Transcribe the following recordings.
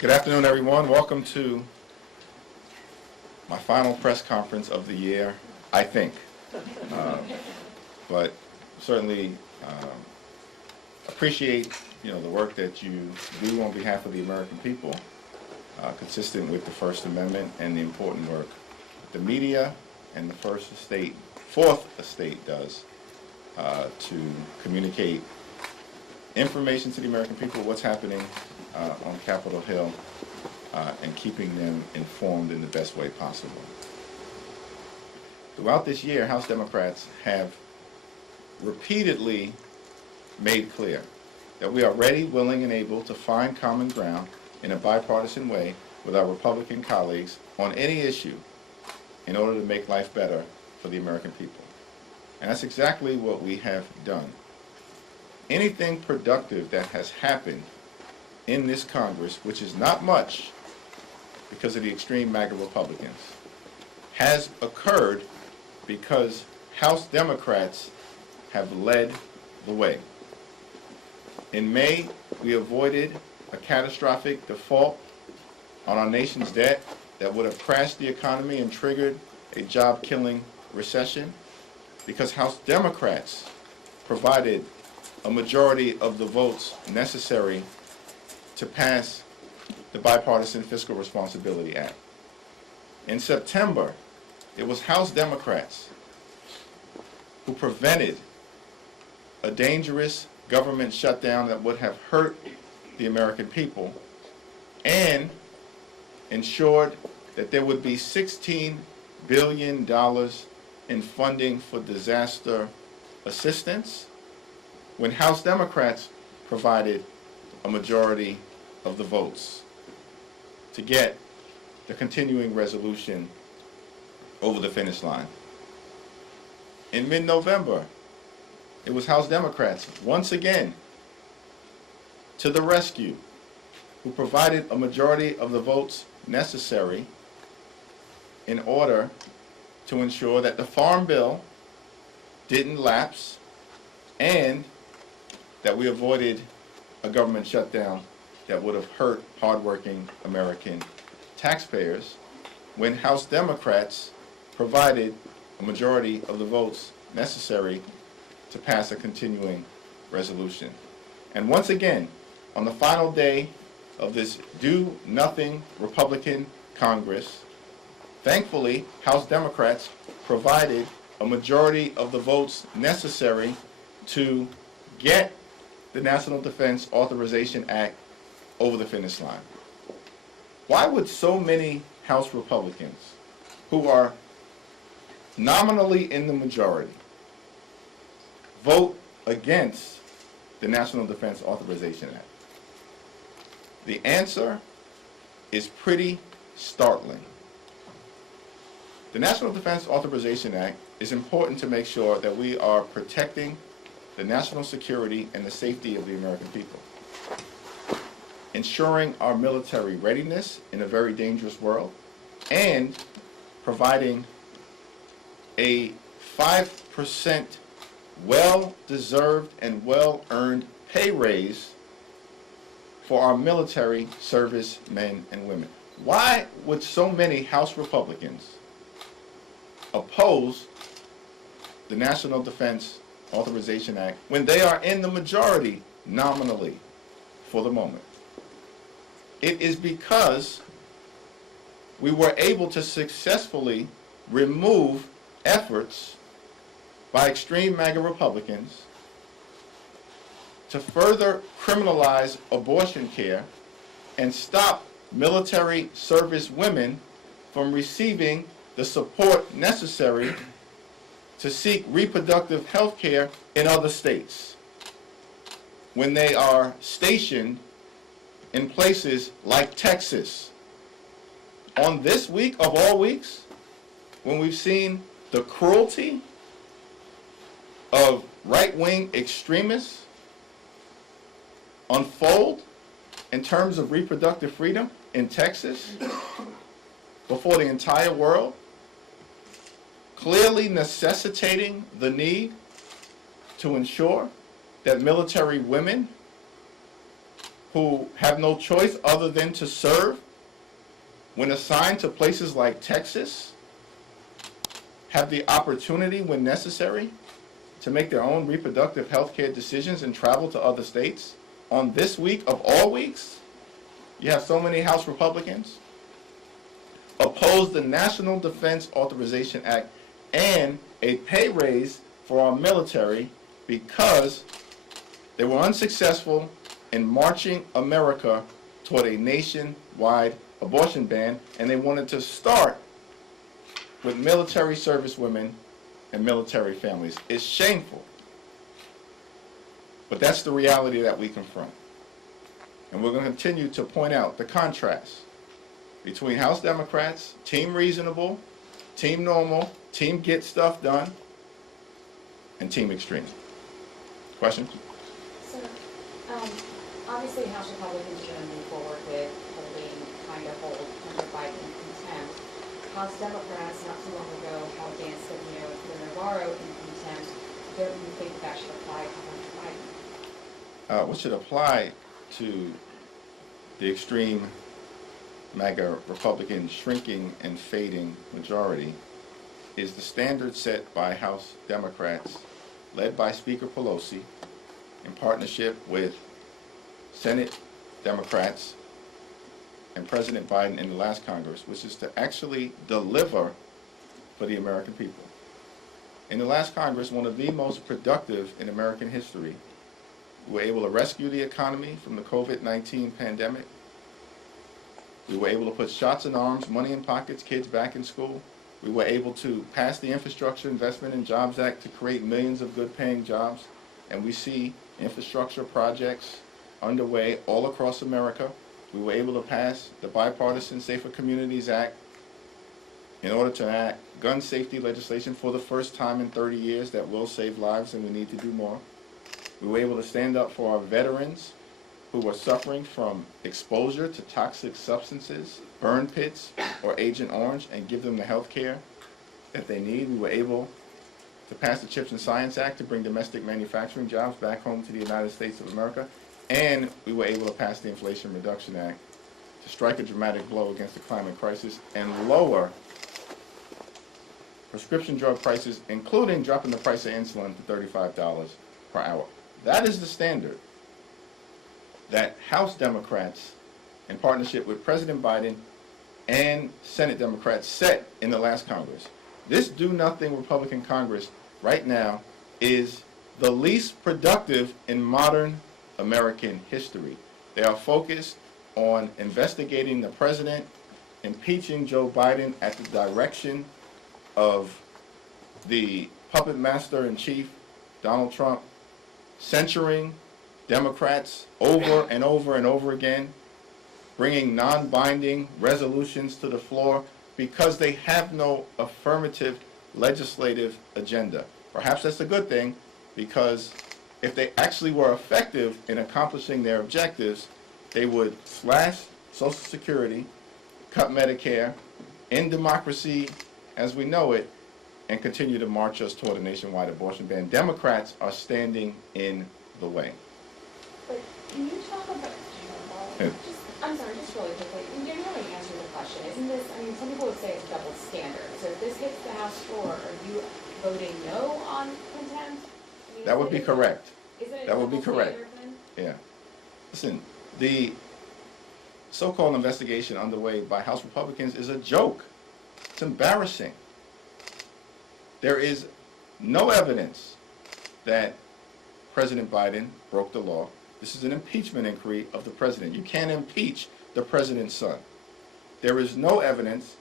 Good afternoon, everyone. Welcome to my final press conference of the year, I think. But certainly appreciate the work that you do on behalf of the American people, consistent with the First Amendment and the important work the media and the Fourth Estate does to communicate information to the American people, what's happening on Capitol Hill, and keeping them informed in the best way possible. Throughout this year, House Democrats have repeatedly made clear that we are ready, willing, and able to find common ground in a bipartisan way with our Republican colleagues on any issue in order to make life better for the American people. And that's exactly what we have done. Anything productive that has happened in this Congress, which is not much because of the extreme MAGA Republicans, has occurred because House Democrats have led the way. In May, we avoided a catastrophic default on our nation's debt that would have crashed the economy and triggered a job-killing recession because House Democrats provided a majority of the votes necessary to pass the Bipartisan Fiscal Responsibility Act. In September, it was House Democrats who prevented a dangerous government shutdown that would have hurt the American people and ensured that there would be $16 billion in funding for disaster assistance when House Democrats provided a majority of the votes to get the continuing resolution over the finish line. In mid-November, it was House Democrats, once again, to the rescue, who provided a majority of the votes necessary in order to ensure that the Farm Bill didn't lapse and that we avoided a government shutdown that would have hurt hardworking American taxpayers when House Democrats provided a majority of the votes necessary to pass a continuing resolution. And once again, on the final day of this do-nothing Republican Congress, thankfully, House Democrats provided a majority of the votes necessary to get the National Defense Authorization Act over the finish line. Why would so many House Republicans, who are nominally in the majority, vote against the National Defense Authorization Act? The answer is pretty startling. The National Defense Authorization Act is important to make sure that we are protecting the national security and the safety of the American people, ensuring our military readiness in a very dangerous world, and providing a 5% well-deserved and well-earned pay raise for our military service men and women. Why would so many House Republicans oppose the National Defense Authorization Act when they are in the majority nominally for the moment? It is because we were able to successfully remove efforts by extreme MAGA Republicans to further criminalize abortion care and stop military service women from receiving the support necessary to seek reproductive health care in other states when they are stationed in places like Texas. On this week of all weeks, when we've seen the cruelty of right-wing extremists unfold in terms of reproductive freedom in Texas before the entire world, clearly necessitating the need to ensure that military women who have no choice other than to serve, when assigned to places like Texas, have the opportunity when necessary to make their own reproductive health care decisions and travel to other states on this week of all weeks? You have so many House Republicans oppose the National Defense Authorization Act and a pay raise for our military because they were unsuccessful in marching America toward a nationwide abortion ban, and they wanted to start with military service women and military families. It's shameful, but that's the reality that we confront. And we're going to continue to point out the contrast between House Democrats, team reasonable, team normal, team get stuff done, and team extreme. Questions? So, obviously House Republicans are going to move forward with hold Hunter Biden in contempt. House Democrats not too long ago held Dan Scavino and Navarro in contempt. Don't you think that should apply to Hunter Biden? What should apply to the extreme MAGA Republican shrinking and fading majority is the standard set by House Democrats, led by Speaker Pelosi, in partnership with Senate Democrats and President Biden in the last Congress, which is to actually deliver for the American people. In the last Congress, one of the most productive in American history, we were able to rescue the economy from the COVID-19 pandemic. We were able to put shots in arms, money in pockets, kids back in school. We were able to pass the Infrastructure Investment and Jobs Act to create millions of good-paying jobs. And we see infrastructure projects underway all across America. We were able to pass the Bipartisan Safer Communities Act in order to enact gun safety legislation for the first time in 30 years that will save lives, and we need to do more. We were able to stand up for our veterans who are suffering from exposure to toxic substances, burn pits, or Agent Orange, and give them the health care that they need. We were able to pass the CHIPS and Science Act to bring domestic manufacturing jobs back home to the United States of America. And we were able to pass the Inflation Reduction Act to strike a dramatic blow against the climate crisis and lower prescription drug prices, including dropping the price of insulin to $35 per hour. That is the standard that House Democrats, in partnership with President Biden and Senate Democrats, set in the last Congress. This do-nothing Republican Congress right now is the least productive in modern American history. They are focused on investigating the president, impeaching Joe Biden at the direction of the puppet master in chief, Donald Trump, censuring Democrats over and over and over again, bringing non-binding resolutions to the floor because they have no affirmative legislative agenda. Perhaps that's a good thing, because if they actually were effective in accomplishing their objectives, they would slash Social Security, cut Medicare, end democracy as we know it, and continue to march us toward a nationwide abortion ban. Democrats are standing in the way. But can you talk about, I'm sorry, just really quickly, you didn't really answer the question. Isn't this, I mean, some people would say it's a double standard. So if this hits the House floor, are you voting no on contempt? I mean, That would be correct. That would be correct. Yeah. Listen, the so-called investigation underway by House Republicans is a joke. It's embarrassing. There is no evidence that President Biden broke the law. This is an impeachment inquiry of the president. You can't impeach the president's son. There is no evidence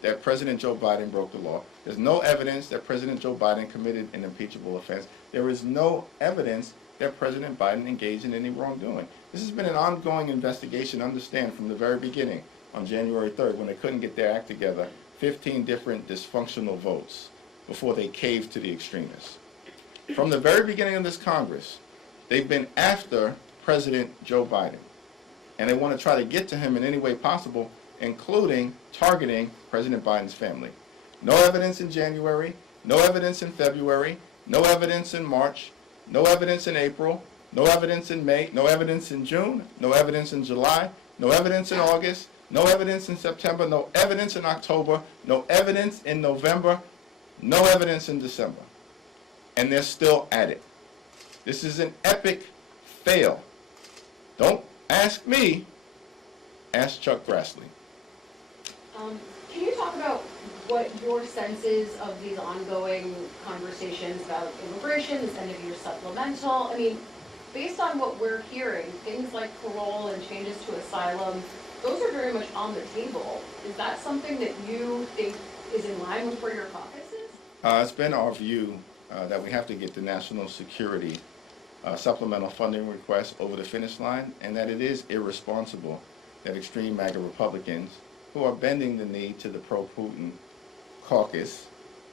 that President Joe Biden broke the law. There's no evidence that President Joe Biden committed an impeachable offense. There is no evidence that President Biden engaged in any wrongdoing. This has been an ongoing investigation, understand, from the very beginning on January 3rd, when they couldn't get their act together, 15 different dysfunctional votes before they caved to the extremists. From the very beginning of this Congress, they've been after President Joe Biden, and they want to try to get to him in any way possible, including targeting President Biden's family. No evidence in January, no evidence in February, no evidence in March, no evidence in April, No evidence in May, no evidence in June, no evidence in July, no evidence in August, no evidence in September, no evidence in October, no evidence in November, no evidence in December. And they're still at it. This is an epic fail. Don't ask me, ask Chuck Grassley. Can you talk about what your sense is of these ongoing conversations about immigration, this end of year supplemental? I mean, based on what we're hearing, things like parole and changes to asylum, those are very much on the table. Is that something that you think is in line with where your caucus is? It's been our view that we have to get the national security supplemental funding request over the finish line, and that it is irresponsible that extreme MAGA Republicans who are bending the knee to the pro-Putin caucus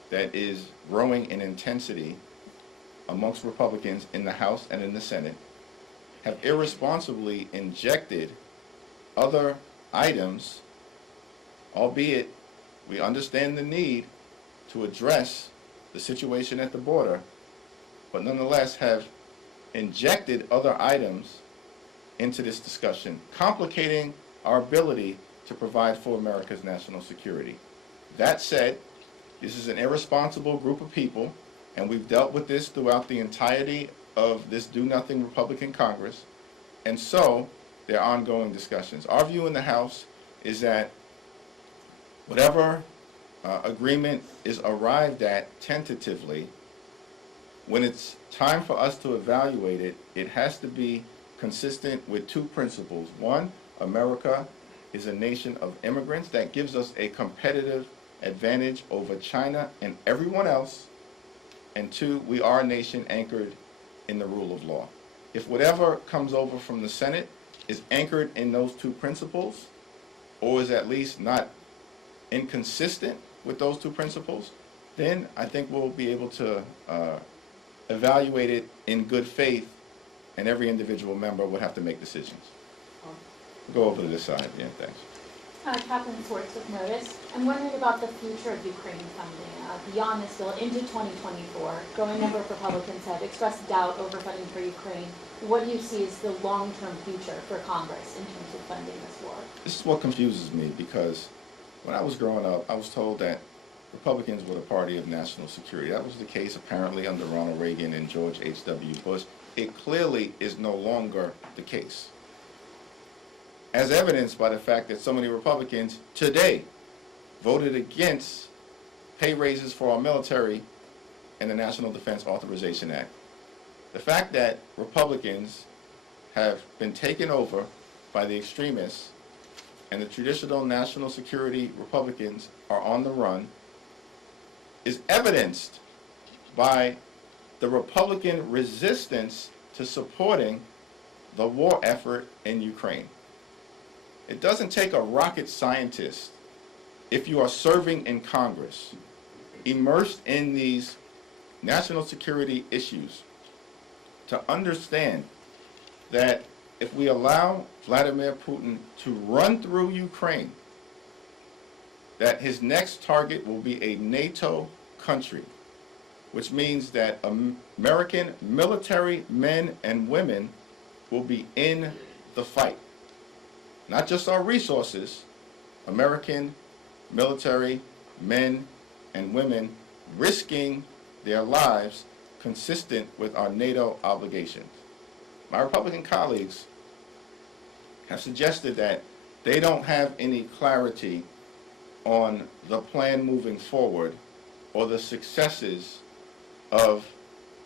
that is growing in intensity amongst Republicans in the House and in the Senate have irresponsibly injected other items, albeit we understand the need to address the situation at the border, but nonetheless have injected other items into this discussion, complicating our ability to provide for America's national security. That said, this is an irresponsible group of people, and we've dealt with this throughout the entirety of this do-nothing Republican Congress, and so there are ongoing discussions. Our view in the House is that whatever agreement is arrived at tentatively, when it's time for us to evaluate it, it has to be consistent with two principles. One, America is a nation of immigrants. That gives us a competitive advantage over China and everyone else. And two, we are a nation anchored in the rule of law. If whatever comes over from the Senate is anchored in those two principles, or is at least not inconsistent with those two principles, then I think we'll be able to evaluate it in good faith, and every individual member would have to make decisions. We'll go over to this side. Yeah, thanks. Kathleen Swartz with Notice. I'm wondering about the future of Ukraine funding beyond this bill into 2024. A growing number of Republicans have expressed doubt over funding for Ukraine. What do you see as the long-term future for Congress in terms of funding this war? This is what confuses me, because when I was growing up, I was told that Republicans were the party of national security. That was the case apparently under Ronald Reagan and George H.W. Bush. It clearly is no longer the case, as evidenced by the fact that so many Republicans today voted against pay raises for our military and the National Defense Authorization Act. The fact that Republicans have been taken over by the extremists and the traditional national security Republicans are on the run is evidenced by the Republican resistance to supporting the war effort in Ukraine. It doesn't take a rocket scientist, if you are serving in Congress, immersed in these national security issues, to understand that if we allow Vladimir Putin to run through Ukraine, that his next target will be a NATO country, which means that American military men and women will be in the fight. Not just our resources, American military men and women risking their lives consistent with our NATO obligations. My Republican colleagues have suggested that they don't have any clarity on the plan moving forward or the successes of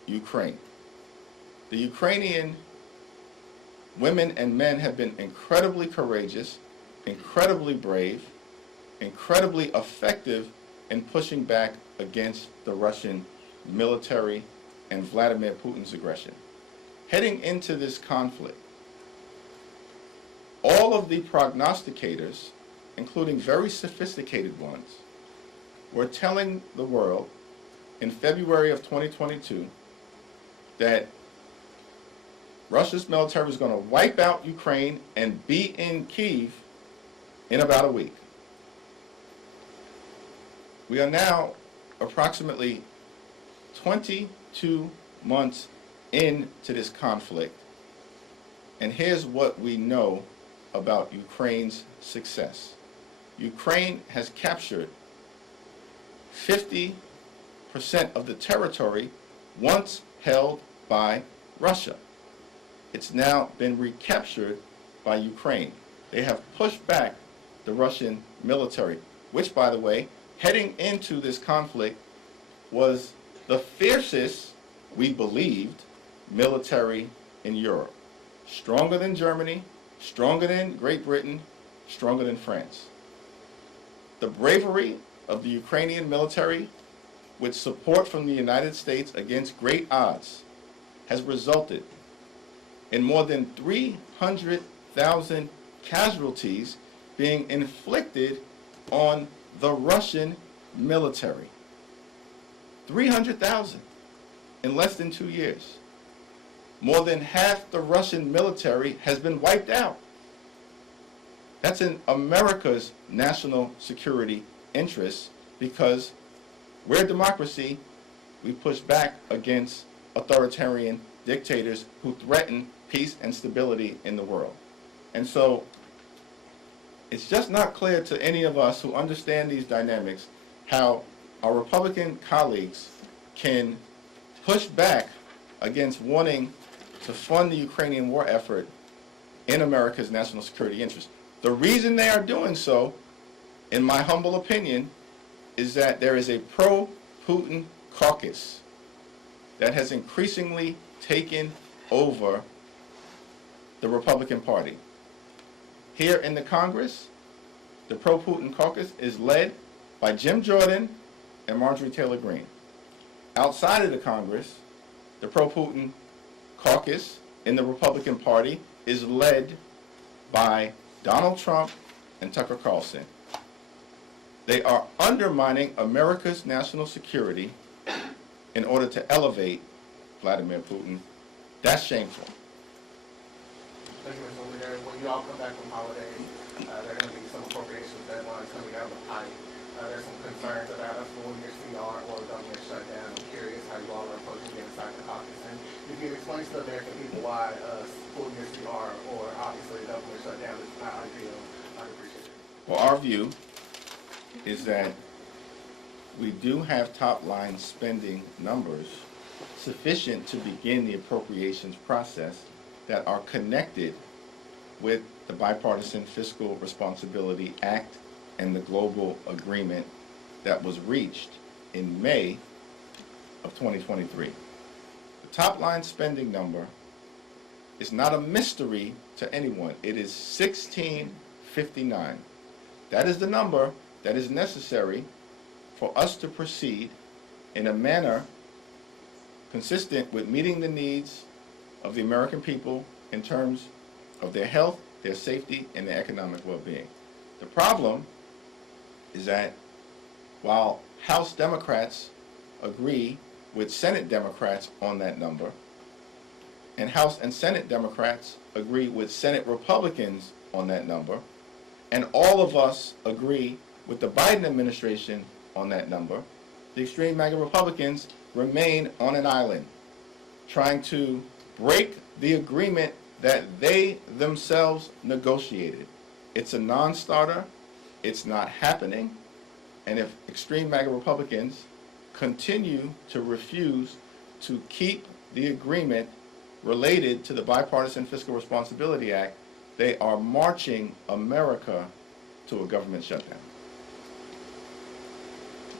Ukraine. The Ukrainian women and men have been incredibly courageous, incredibly brave, incredibly effective in pushing back against the Russian military and Vladimir Putin's aggression. Heading into this conflict, all of the prognosticators, including very sophisticated ones, were telling the world in February of 2022 that Russia's military was going to wipe out Ukraine and be in Kyiv in about a week. We are now approximately 22 months into this conflict, And here's what we know about Ukraine's success. Ukraine has captured 50% of the territory once held by Russia. It's now been recaptured by Ukraine. They have pushed back the Russian military, which, by the way, heading into this conflict was the fiercest, we believed, military in Europe. Stronger than Germany, stronger than Great Britain, stronger than France. The bravery of the Ukrainian military, with support from the United States against great odds, has resulted in more than 300,000 casualties being inflicted on the Russian military. 300,000 in less than 2 years. More than half the Russian military has been wiped out. That's in America's national security interests, because we're a democracy. We push back against authoritarian dictators who threaten peace and stability in the world. And so it's just not clear to any of us who understand these dynamics how our Republican colleagues can push back against wanting to fund the Ukrainian war effort in America's national security interest. The reason they are doing so, in my humble opinion, is that there is a pro-Putin caucus that has increasingly taken over the Republican Party. Here in the Congress, the pro-Putin caucus is led by Jim Jordan and Marjorie Taylor Greene. Outside of the Congress, the pro-Putin caucus in the Republican Party is led by Donald Trump and Tucker Carlson. They are undermining America's national security in order to elevate Vladimir Putin. That's shameful. Thank you, Mr. Leader. When you all come back from holidays, there are going to be some appropriations deadlines coming out of the pipe. There's some concerns about a full year CR or government shutdown. I'm curious how you all are approaching it inside the caucus. And if you explain to the American people why a full year CR or obviously a government shutdown is not ideal, I'd appreciate it. Well, our view is that we do have top-line spending numbers sufficient to begin the appropriations process that are connected with the Bipartisan Fiscal Responsibility Act and the global agreement that was reached in May of 2023. The top-line spending number is not a mystery to anyone. It is 1659. That is the number that is necessary for us to proceed in a manner consistent with meeting the needs of the American people in terms of their health, their safety, and their economic well-being. The problem is that while House Democrats agree with Senate Democrats on that number, and House and Senate Democrats agree with Senate Republicans on that number, and all of us agree with the Biden administration on that number, the extreme MAGA Republicans remain on an island, trying to break the agreement that they themselves negotiated. It's a non-starter. It's not happening. And if extreme MAGA Republicans continue to refuse to keep the agreement related to the Bipartisan Fiscal Responsibility Act, they are marching America to a government shutdown.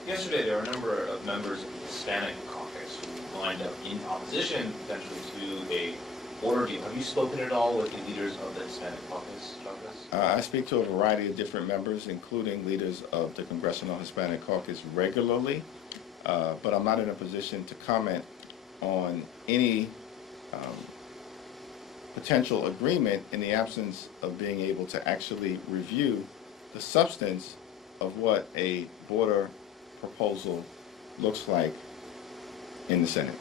Yesterday, there were a number of members of the Hispanic Caucus who lined up in opposition potentially to a border deal. Have you spoken at all with the leaders of the Hispanic Caucus about this? I speak to a variety of different members, including leaders of the Congressional Hispanic Caucus regularly, but I'm not in a position to comment on any potential agreement in the absence of being able to actually review the substance of what a border proposal looks like in the Senate.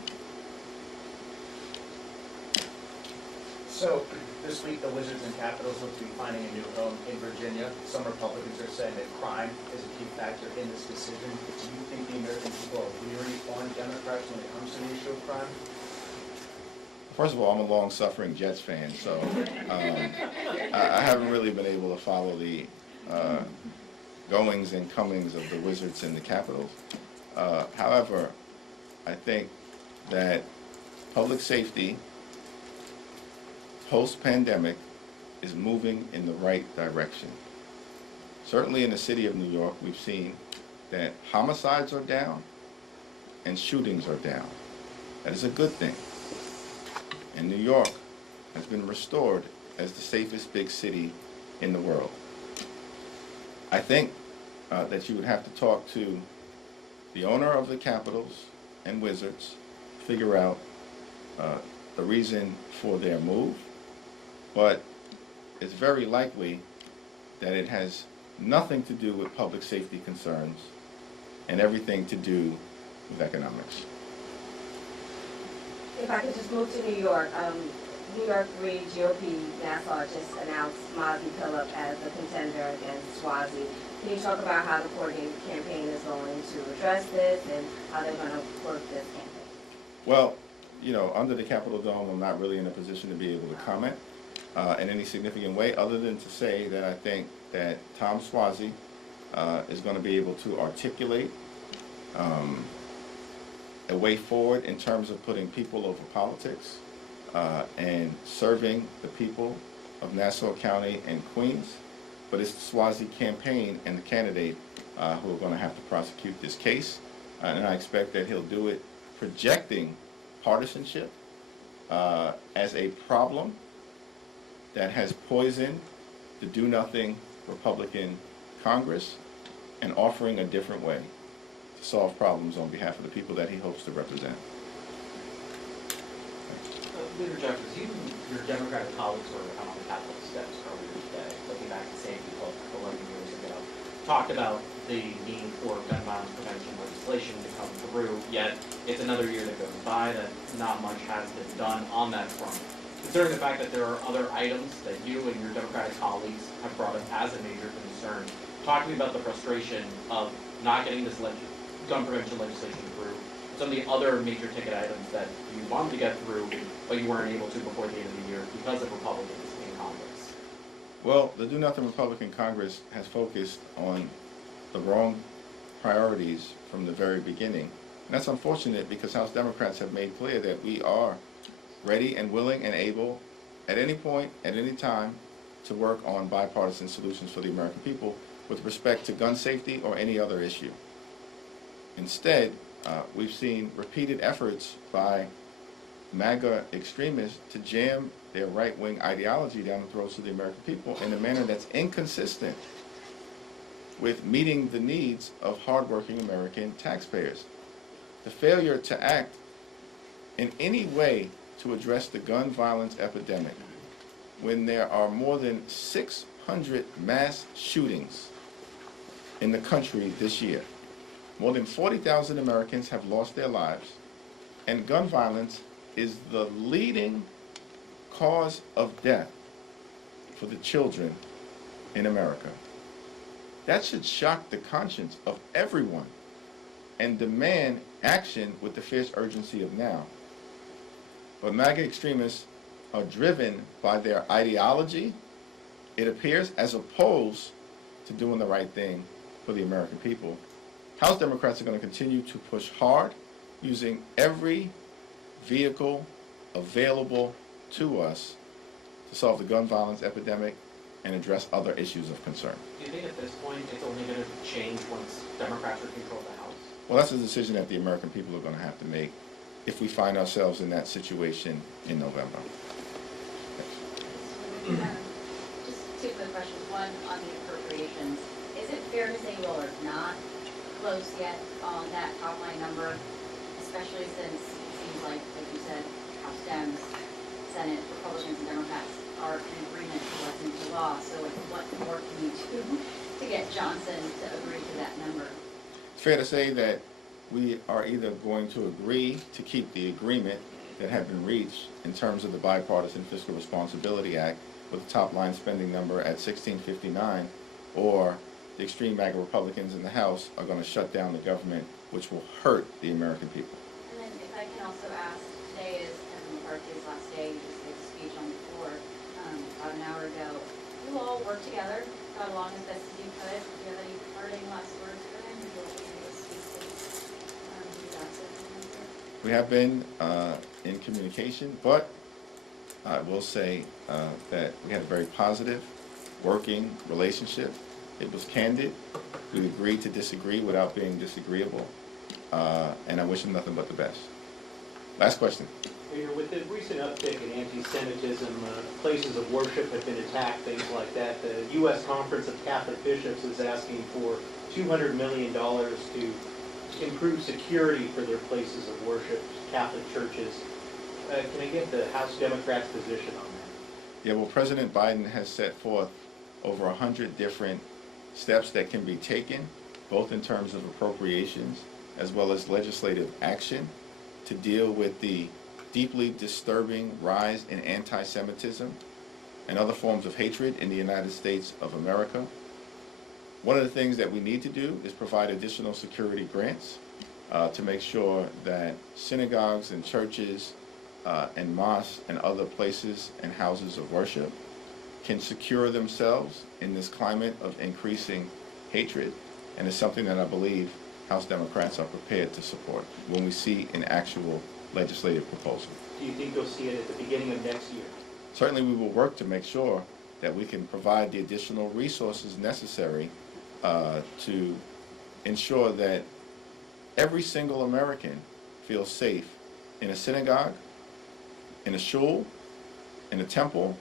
So this week, the Wizards and Capitals look to be finding a new home in Virginia. Some Republicans are saying that crime is a key factor in this decision. Do you think the American people are weary on Democrats when it comes to the issue of crime? First of all, I'm a long-suffering Jets fan, so I haven't really been able to follow the goings and comings of the Wizards and the Capitals. However, I think that public safety post-pandemic is moving in the right direction. Certainly in the city of New York, we've seen that homicides are down and shootings are down. That is a good thing. And New York has been restored as the safest big city in the world. I think that you would have to talk to the owner of the Capitals and Wizards, figure out the reason for their move, but it's very likely that it has nothing to do with public safety concerns and everything to do with economics. If I could just move to New York, New York 3 GOP Nassau just announced Mozzie Phillip as the contender against Swazi. Can you talk about how the coordinated campaign is going to address this and how they're going to work this campaign? Well, you know, under the Capitol Dome, I'm not really in a position to be able to comment in any significant way, other than to say that I think that Tom Swazi is going to be able to articulate a way forward in terms of putting people over politics and serving the people of Nassau County and Queens. But it's the Swazi campaign and the candidate who are going to have to prosecute this case. And I expect that he'll do it projecting partisanship as a problem that has poisoned the do-nothing Republican Congress and offering a different way to solve problems on behalf of the people that he hopes to represent. Leader Jeffries, you and your Democratic colleagues were on the Capitol steps earlier today, looking back to Sandy Hook 11 years ago, talked about the need for gun violence prevention legislation to come through, yet it's another year that goes by that not much has been done on that front. Considering the fact that there are other items that you and your Democratic colleagues have brought up as a major concern, talk to me about the frustration of not getting this gun prevention legislation through, some of the other major ticket items that you wanted to get through, but you weren't able to before the end of the year because of Republicans in Congress. Well, the Do Nothing Republican Congress has focused on the wrong priorities from the very beginning. And that's unfortunate because House Democrats have made clear that we are ready and willing and able at any point, at any time, to work on bipartisan solutions for the American people with respect to gun safety or any other issue. Instead, we've seen repeated efforts by MAGA extremists to jam their right-wing ideology down the throats of the American people in a manner that's inconsistent with meeting the needs of hardworking American taxpayers. The failure to act in any way to address the gun violence epidemic when there are more than 600 mass shootings in the country this year. More than 40,000 Americans have lost their lives, and gun violence is the leading cause of death for the children in America. That should shock the conscience of everyone and demand action with the fierce urgency of now. But MAGA extremists are driven by their ideology, it appears, as opposed to doing the right thing for the American people. House Democrats are going to continue to push hard, using every vehicle available to us to solve the gun violence epidemic and address other issues of concern. Do you think at this point it's only going to change once Democrats are control the House? Well, that's a decision that the American people are going to have to make if we find ourselves in that situation in November. Just two quick questions. One on the appropriations. Is it fair to say you all are not close yet on that top line number, especially since it seems like you said, House Dems, Senate, Republicans, and Democrats are in agreement to what's into law. So what more can you do to get Johnson to agree to that number? It's fair to say that we are either going to agree to keep the agreement that had been reached in terms of the Bipartisan Fiscal Responsibility Act with the top line spending number at 1659, or the extreme MAGA Republicans in the House are going to shut down the government, which will hurt the American people. And then if I can also ask, today is Kevin McCarthy his last day, he just gave a speech on the floor, about an hour ago. You all worked together, got along as best as you could. Do you have any parting last words for him? Would you like to speak to his absence? We have been in communication, but I will say that we had a very positive working relationship. It was candid. We agreed to disagree without being disagreeable, and I wish him nothing but the best. Last question. Mayor, with the recent uptick in anti-Semitism, places of worship have been attacked, things like that. The U.S. Conference of Catholic Bishops is asking for $200 million to improve security for their places of worship, Catholic churches. Can I get the House Democrats' position on that? Yeah, well, President Biden has set forth over 100 different steps that can be taken, both in terms of appropriations as well as legislative action, to deal with the deeply disturbing rise in anti-Semitism and other forms of hatred in the United States of America. One of the things that we need to do is provide additional security grants to make sure that synagogues and churches and mosques and other places and houses of worship can secure themselves in this climate of increasing hatred, and it's something that I believe House Democrats are prepared to support when we see an actual legislative proposal. Do you think you'll see it at the beginning of next year? Certainly we will work to make sure that we can provide the additional resources necessary to ensure that every single American feels safe in a synagogue, in a shul, in a temple,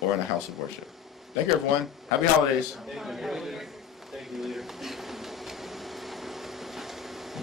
or in a house of worship. Thank you, everyone. Happy holidays. Thank you, Leader.